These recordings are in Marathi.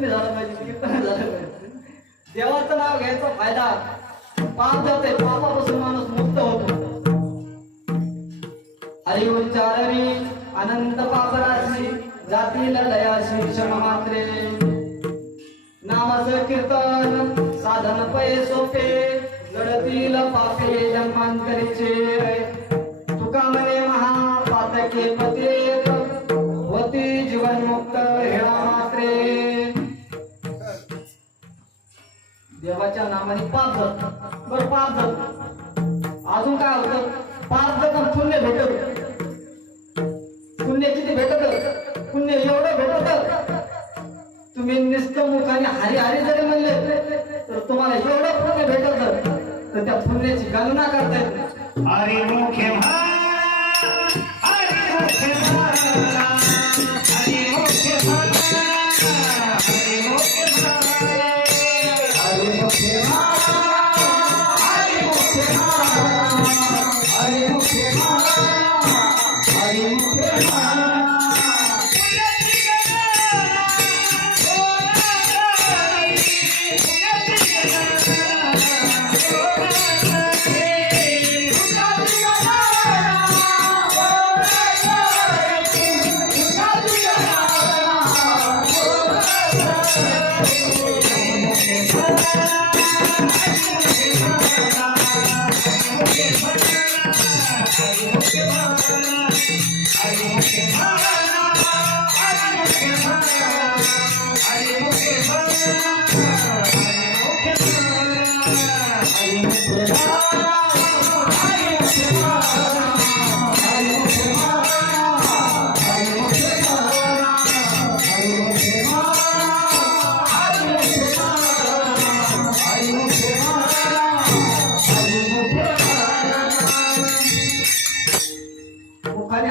भजन झालं पाहिजे, कीर्तन झालं पाहिजे. देवाचं नाव घ्यायचा फायदा, पाप जाते, पापापासून माणूस मुक्त होतो. हरी उच्चारणी अनंत पापराशी जातील लयाशी क्षण मात्रे. नामाचं कीर्तन साधन पै सोपे लढतील पापे जन्मांतरीचे. तुका म्हणे महापातके पते होती जीवन मुक्त हेळा मात्रे. देवाच्या नामाने पाप जात, बर पाप जात. अजून काय होतं, पाप जात पुण्य भेटत. पुण्य किती भेटत, पुण्य एवढं भेटत, तुम्ही निष्ठमुखाने हरी हरी जरी म्हणले तर तुम्हाला एवढं पुण्य भेटत तर त्या पुण्याची गणना करता येत नाही. हरी मुखे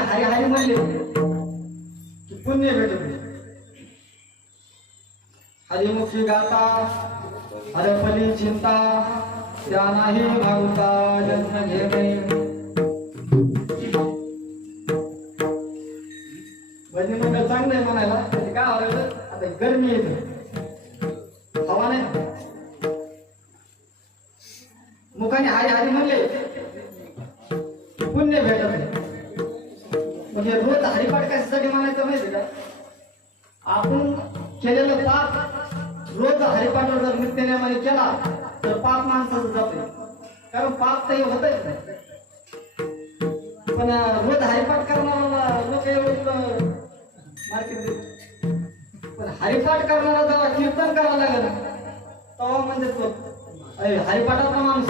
हरी हरी म्हणले पुण्य भेटत. हरिमुखी गाता हरफली चिंता त्या नाही भावता जन्म घेणे. भजनी मंडळ चांगलं आहे म्हणायला, काय व्हायचं आता गरमी येते, हवा नाही. मुखाने हरी हरी म्हणले पुण्य भेटत नाही. म्हणजे रोज हरिपाठ कशासाठी म्हणायचं माहिती का, आपण केलेलं पाप रोज हरिपाठावर जर नित्यनेमाने केला तर पाप माणसाचं जाते, कारण पाप तर होतच नाही. पण रोज हरिपाठ करणारा लोक एवढं मार्केट देत, पण हरिपाठ करणारा जेव्हा कीर्तन करावं लागेल तेव्हा म्हणजे तो हरिपाठाचा माणूस,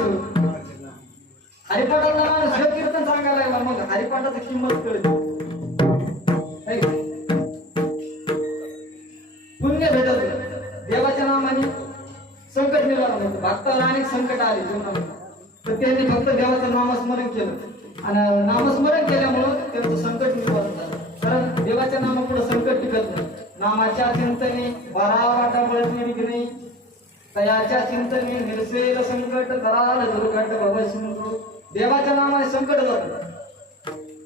हरिपाठाचा माणूस हे कीर्तन सांगायला लागला, मग हरिपाठाची किंमत कळते. पुण्य भेटत. देवाच्या नामाने संकट निवारण होतं. भक्ताला अनेक संकट आले जीवनामध्ये, तर त्यांनी फक्त देवाचं नामस्मरण केलं आणि नामस्मरण केल्यामुळं त्यांचं संकट निवारण झालं. कारण देवाच्या नामापुढे संकट टिकत नाही. नामाच्या चिंतने बारा वाटा बळती नाही, तयाच्या चिंतने निर्सेल संकट कराल दुर्घट भवसिंधू. देवाच्या नामाने संकट जातं,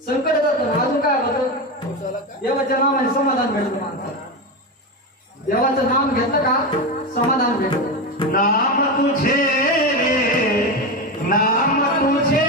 संकट जातं. अजून काय होतं, देवाच्या नामाने समाधान भेटतं माणसाला. देवाचं नाम घेतलं का समाधान भेटतं. नाम तुझे रे, नाम तुझे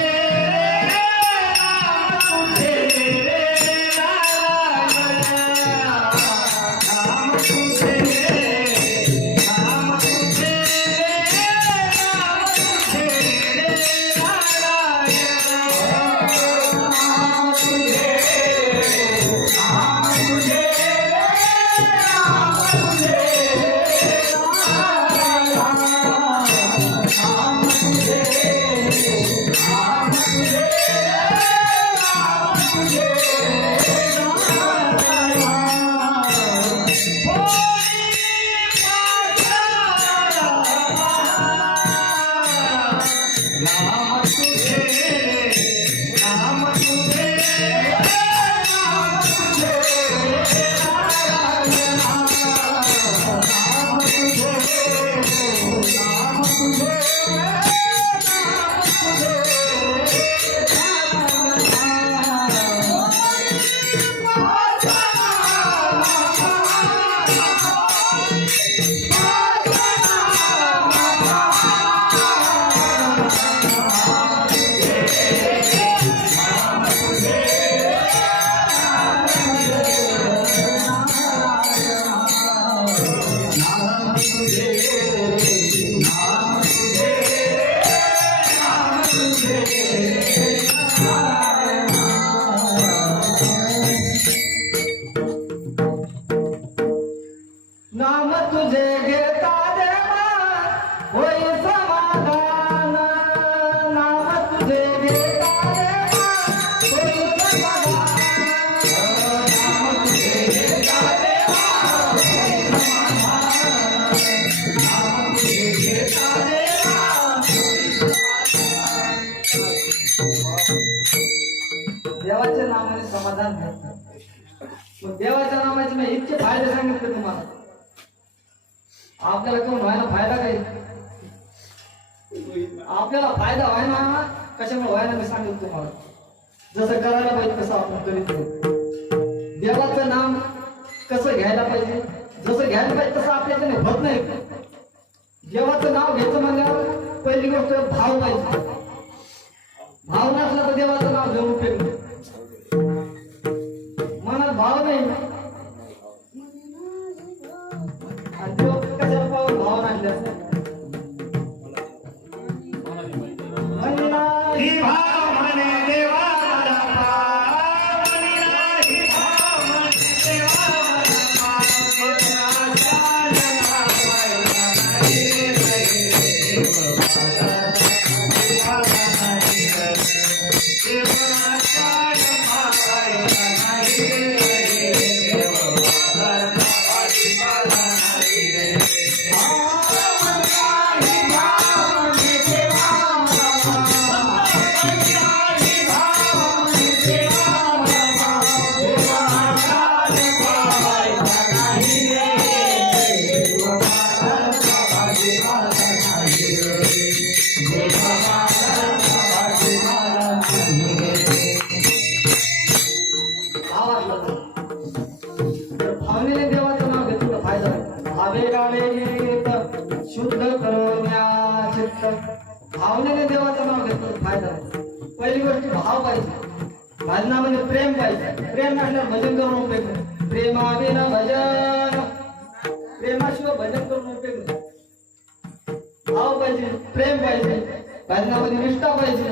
Ah समाधान मिळतं. मग देवाच्या नामाचे मी इतके फायदे सांगितले तुम्हाला. आपल्याला कोण व्हायला फायदा काही आपल्याला फायदा व्हायना कशामुळे व्हायला मी सांगितलं तुम्हाला. जसं करायला पाहिजे तसं आपण करीत नाही. देवाचं नाम कसं घ्यायला पाहिजे जसं घ्यायला पाहिजे तसं आपल्याच्याने होत नाही. देवाचं नाव घ्यायचं म्हणल्यावर पहिली गोष्ट भाव पाहिजे. भाव नसला तर देवाचं नाव घेऊन उपयोग नाही. मनात भाव नाही आणि देव कशाला पाहून भाव नसल्या ही भाव म्हणे देवा मला पाव, म्हणिला ही भाव म्हणे देवा मला पाव, देवा चालना पाहिला नाही रे, देवा नाही रे, देवा चालना पाहिला नाही रे, देवा चालना नाही रे. भावनेने देवाचं नाव घेतलं फायदा. भावे गाणे गीत शुद्ध करोन्या चित्त. भावनेने देवाचं नाव घेतलं फायदा. पहिली गोष्ट भाव पाहिजे. भजनामध्ये प्रेम पाहिजे. प्रेम नसल्यावर भजन करून उपयोग नाही. प्रेमाविना भजन प्रेमाशिवाय भजन करून उपयोग नाही. भाव पाहिजे प्रेम पाहिजे भजनामध्ये निष्ठा पाहिजे.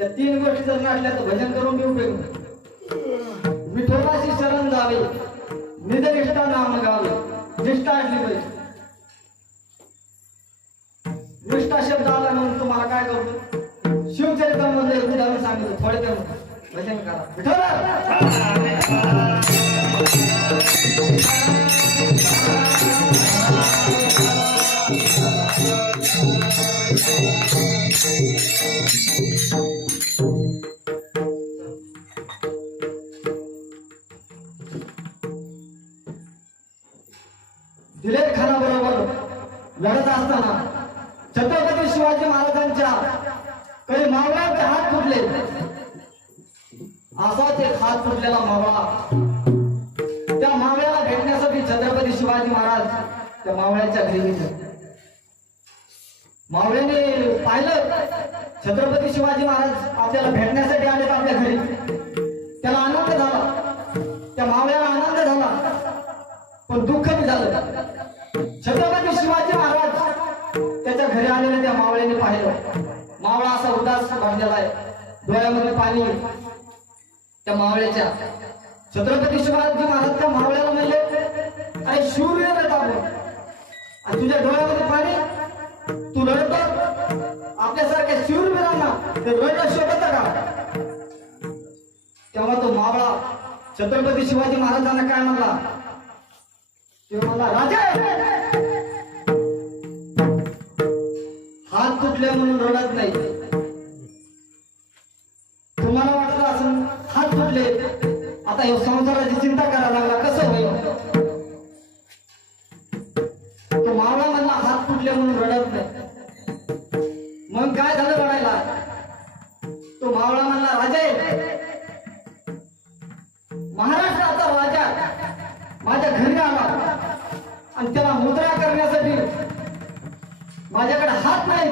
या तीन गोष्टी जर नसल्या तर भजन करून बी उपयोग नाही. विठोबाशी शरण जावे निधनिष्ठा नाम गावे. निष्ठा असली पाहिजे. निष्ठा शब्द आला म्हणून तुम्हाला काय करतो शिवचरित्रामध्ये एक उदाहरण सांगितलं थोडक्यात भजन करा. विठोबा दिलेर खानाबरोबर लढत असताना छत्रपती शिवाजी महाराजांच्या काही मावळ्यांचे हात फुटले. असाच एक हात फुटलेला मावळा. त्या मावळ्याला भेटण्यासाठी छत्रपती शिवाजी महाराज त्या मावळ्याच्या घरी गेले. मावळ्याने पाहिलं छत्रपती शिवाजी महाराज आपल्याला भेटण्यासाठी आलेत आपल्या घरी. त्याला आनंद झाला. त्या मावळ्याला आनंद झाला पण दुःख बी झालं. छत्रपती शिवाजी महाराज त्याच्या घरी आलेले त्या मावळ्याने पाहिलं. मावळा असा उदास भाजलेला आहे. डोळ्यामध्ये पाणी. त्या मावळ्याच्या छत्रपती शिवाजी महाराज त्या मावळ्याला म्हणले अरे शूर येत आपण आणि तुझ्या डोळ्यामध्ये पाणी तू रडतो. आपल्यासारख्या शूरवीरांना ते रडणं शोभत का. तेव्हा तो मावळा छत्रपती शिवाजी महाराजांना काय म्हणला ते मला राजा हात तुटले म्हणून रडत नाही. तुम्हाला वाटलं असं हात तुटले आता हे संसाराची चिंता करायला लागला कसं होईल. तो मावळा म्हणला हात तुटले म्हणून रडत नाही. मग काय झालं रडायला. तो मावळा म्हणला राजा महाराष्ट्राचा राजा माझ्या घरी आला आणि त्याला मुद्रा करण्यासाठी माझ्याकडे हात नाही.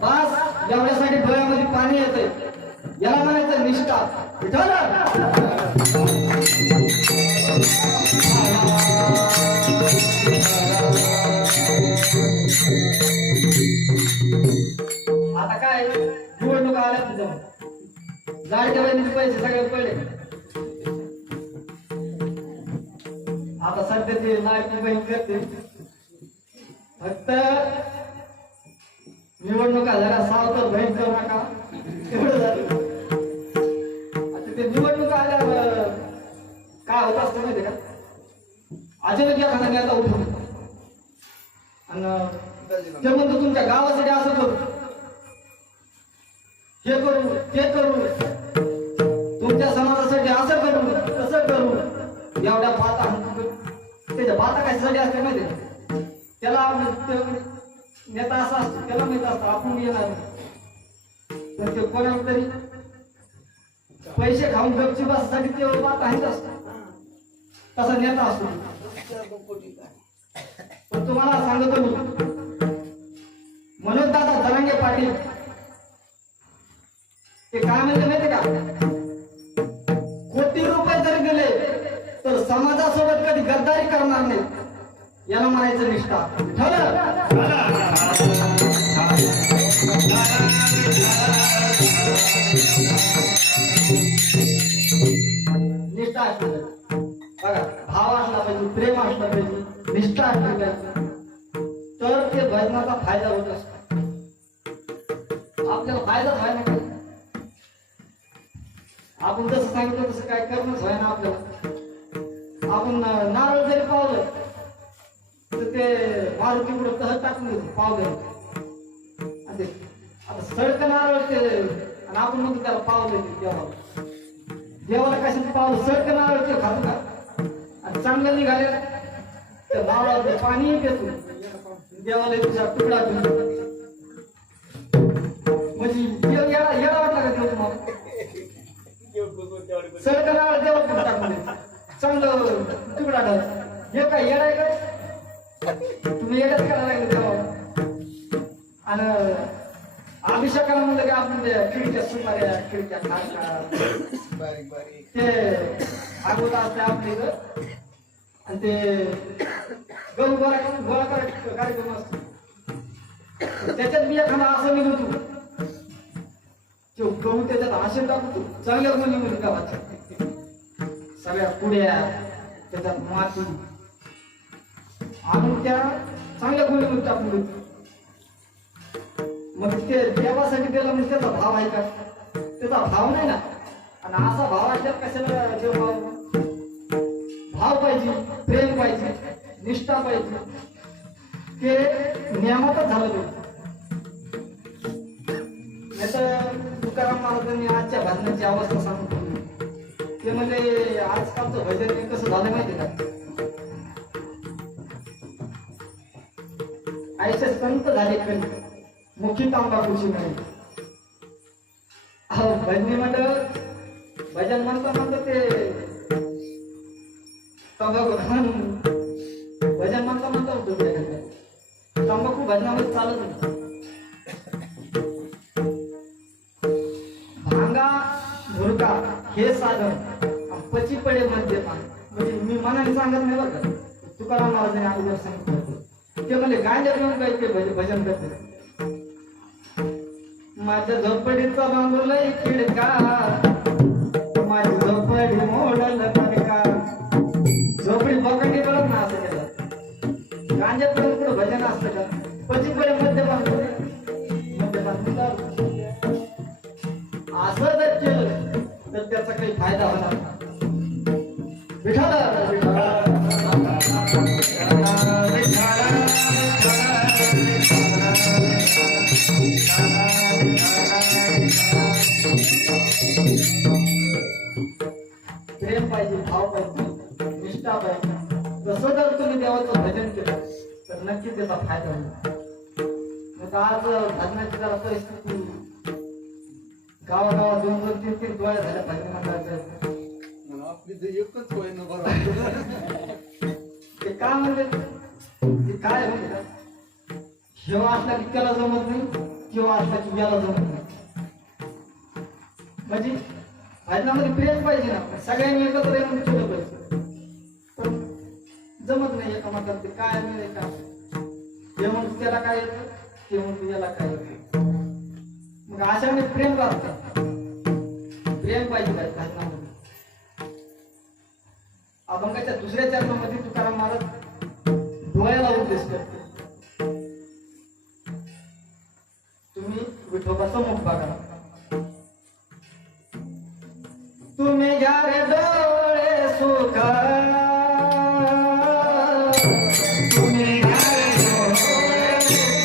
बस एवढ्यासाठी डोळ्यामध्ये पाणी येते. याला म्हणायचं निष्ठा. आता काय निवडणूक आल्या तुझं लाडक्या बहिणीचे पैसे सगळे पडले. आता सध्या ते लाडकी बहीण करते. फक्त निवडणुका जरा सावतर बहीण करू नका एवढं झालं. आता ते निवडणुका आल्यावर काय होत असतं माहिती का. अचानक एखादा नेता उठून आणि ते म्हणतो तुमच्या गावासाठी असं करू हे करू ते करू. तुमच्या समाजासाठी असं करू तसं करू, एवढ्या पाता त्याच्या पाता कशासाठी असते माहिती आहे? त्याला नेता असा असतो, त्याला माहित असतं आपण येणार नाही. पण ते कोणाला तरी पैसे खाऊन गपची बससाठी ते पाता आहेच असतो, तसा नेता असतो. पण तुम्हाला सांगतो मी, मनोज दादा जरांगे पाटील ते काय म्हणते माहिती का, कोटी रुपये जर गेले तर समाजासोबत कधी गद्दारी करणार नाही, याला म्हणायचं निष्ठा. निष्ठा असली बघा, भाव असला पाहिजे, प्रेम असला पाहिजे, निष्ठा असली पाहिजे, तर ते भजनाचा फायदा होत असतो. आपल्याला फायदाच व्हायला पाहिजे. आपण जसं सांगितलं तसं काय करणंच व्हाय ना आपल्याला. आपण नारळ जरी पावलं तर ते मारुती पुढे तह टाकून देतो पावलं. आता सडक नारळ ते आणि आपण म्हणतो त्याला पावलं देवाला. देवाला कशाचं पावलं? सडक नारळ ते खातो का? आणि चांगलं निघाले तर नारळात पाणी पितो, देवाला तुझा तुकडा देतो. म्हणजे येडा वाटला का देव तुम्हाला? सडक नारळ देवाला कुठं टाकून देतो, चांगलं तुकडा टाक. हे काय येडा आहे का? तुम्ही येड्याच करायला लागले देवाला. आणि अभिषेकाला म्हणलं की आपण खिडक्या सुपाऱ्या, खिडक्या खालच्या ते अगोदर असते आपल्या इथं. आणि ते गहू गोळा करायचा कार्यक्रम असतो, त्याच्यात मी एखादा असं निघतो तो गहू त्याच्यात आशे टाकतो, चांगल्या मुलीमध्ये गावाच्या सगळ्या पुड्या त्याच्यात माती आणून त्या चांगल्या मुलीमध्ये टाकून देतो. मग ते देवासाठी त्याला म्हणजे त्याचा भाव आहे का? त्याचा भाव नाही ना. आणि असा भाव असल्यात कशाला देव? भाव पाहिजे, प्रेम पाहिजे, निष्ठा पाहिजे, ते नियमातच झालं पाहिजे. नाही तर तुकाराम महाराजांनी आजच्या भजनाची अवस्था सांगतो ते म्हणजे आजकालचं भजन कसं झालं माहिती का? आयुष्य संत झाले कधी मुखी तंबाखूची नाही. भजनी मंडळ भजन म्हणतो ते तंबाखू भजन म्हणतो तंबाखू भजनामध्ये चालत नाही. भांगा झुरका हे साधन पची पडे मद्यपान. म्हणजे मी मनाने सांगत नाही बरं का, तुकाराम महाराजांनी अगोदर सांगितलं ते म्हणजे गांजा घेऊन काही ते भजन करते. माझ्या झोपडीचा बांबूलाही खिडका, माझी झोपडी मोडल का. झोपडी बकडी बघत ना असं केलं. गांजा पिऊन पुढे भजन असतं का? पची पडे मद्यपान असं जर केलं तर त्याचा काही फायदा होणार नाही. प्रेम पाहिजे, भाव पाहिजे, निष्ठा पाहिजे. तसं जर तुम्ही देवाचं भजन केलं तर नक्कीच त्याचा फायदा होईल. आज भजनाची जरा परिस्थिती गावागावात 2-2, 3-3 डोळे झाल्या भजन मंडळाच्या. एकच होय ना बरोबर. ते काय म्हणजे ते काय म्हणजे जेव्हा असला की त्याला जमत नाही, किंवा असला की याला जमत नाही. म्हणजे भजनामध्ये प्रेम पाहिजे ना, सगळ्यांनी एकत्र येऊन केलं पाहिजे. पण जमत नाही एकामेकाला. ते काय नाही का, हे म्हणून त्याला काय येतं, ते म्हणून याला काय येतं. मग अशाने प्रेम लागतं. प्रेम पाहिजे काय भजनामध्ये. अभंगाच्या दुसऱ्या चरणामध्ये तुकाराम महाराज डोळ्याला उपदेश करते. तुम्ही विठोबाचा मुख बघा. तुम्ही घ्या रे डोळे सुख, तुम्ही घ्या रे डोळे सुख,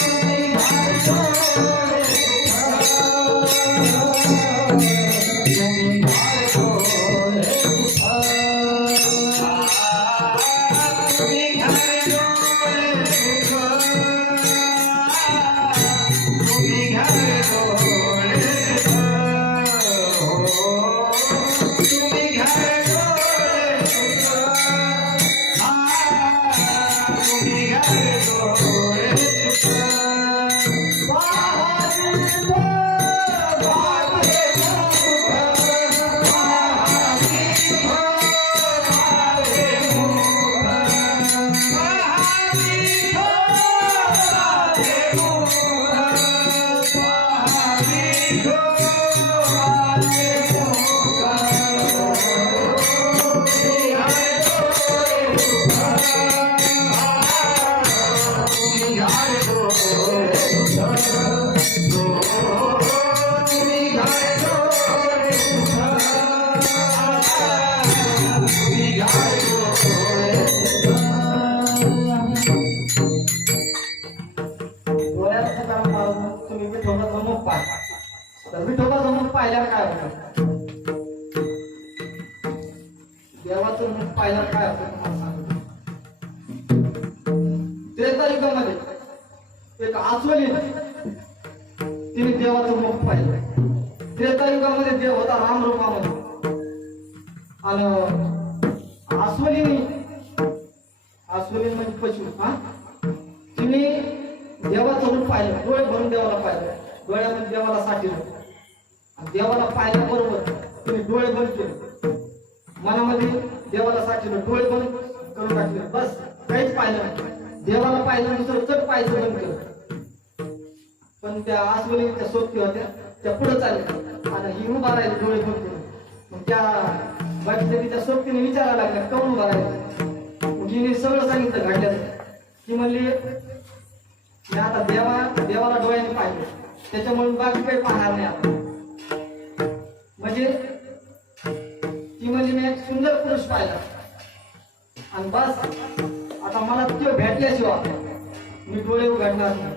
तुम्ही घ्या रे डोळे सुख. पाहिलं काय होतं तुम्हाला सांगतो. त्रेतायुगामध्ये एक आसवली तिने देवाचं मुख पाहिलं. त्रेतायुगामध्ये देव होता राम रूपामध्ये आणि आसवली म्हणजे पशु हा तिने देवाचं रूप पाहिलं. डोळे भरून देवाला पाहिलं. डोळ्यामध्ये देवाला साठीलं. देवाला पाहिल्याबरोबर तिने डोळे बंद केले. मनामध्ये देवाला साठीलं. डोळे बंद करून टाकले. बस काहीच पाहिलं नाही. देवाला पाहिलं दुसरं चट पाहायचं बंद केलं. पण त्या आसवलीच्या सोबती होत्या त्या पुढे चालल्या आणि ही उभा राहिली डोळे बंद करून. मग त्या बाकीच्या तिच्या सोबतीने विचारायला लागल्या कोण उभा राहिला. मग हिने सगळं सांगितलं घडल्याचं. ती म्हणली मी आता देवाला डोळ्याने पाहिलं त्याच्यामुळे बाकी काही पाहणार नाही आपण. म्हणजे ती म्हणजे मी एक सुंदर पुरुष पाहिला आणि बस आता मला तो भेटल्याशिवाय मी डोळे उघडणार नाही.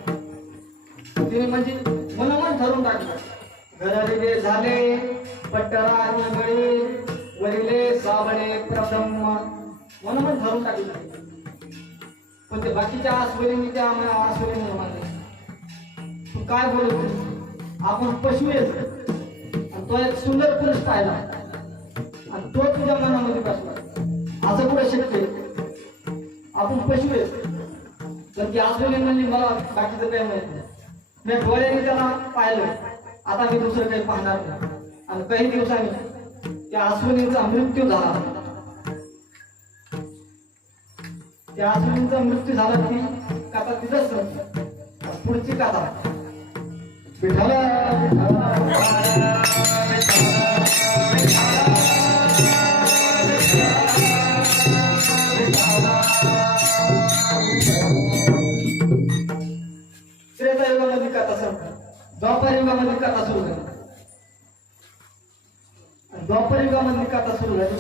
तिने म्हणजे मनोमन ठरवून टाकलं. घराले झाले पट्टरा निमळे वरिले साबळे प्रथम मनोमन ठरवून टाकलं. पण ते बाकीच्या आसवलीने त्या आसवली म्हणून मानले तू काय बोलत आपण पशु येत आणि तो एक सुंदर पुरुष पाहिला आणि तो तुझ्या मनामध्ये बसला. असं कुठं शक्य आहे? आपण पशु येत. तर ती आसवली म्हणली मला बाकीचं काही माहित नाही. मी डोळ्याने त्याला पाहिलं. आता मी दुसरं काही पाहणार नाही. आणि काही दिवसांनी त्या आसवलीचा मृत्यू झाला. त्या आसवलीचा मृत्यू झाला ती कथा तिथंच संपली. पुढची कथा विठाला त्रेतायुगामध्ये कथा संपली. द्वापर युगामध्ये कथा सुरू झाली. द्वापर युगामध्ये कथा सुरू झाली.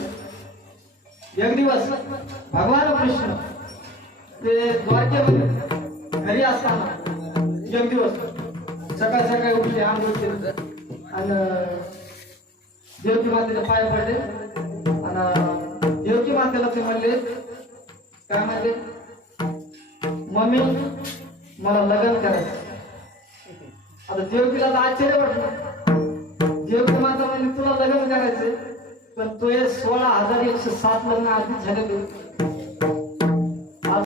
एक दिवस भगवान कृष्ण ते द्वारकेमध्ये घरी असताना एक दिवस सकाळी सकाळी उठले आंघोळ केले आणि देवकी मातेच्या पाय पडले आणि देवकी मातेला ते म्हणले काय म्हणले मम्मी मला लग्न करायचं. आता देवकीला आश्चर्य वाटलं. देवकी माता म्हणजे तुला लग्न करायचंय पण तो 16,107 लग्न आधीच झाले.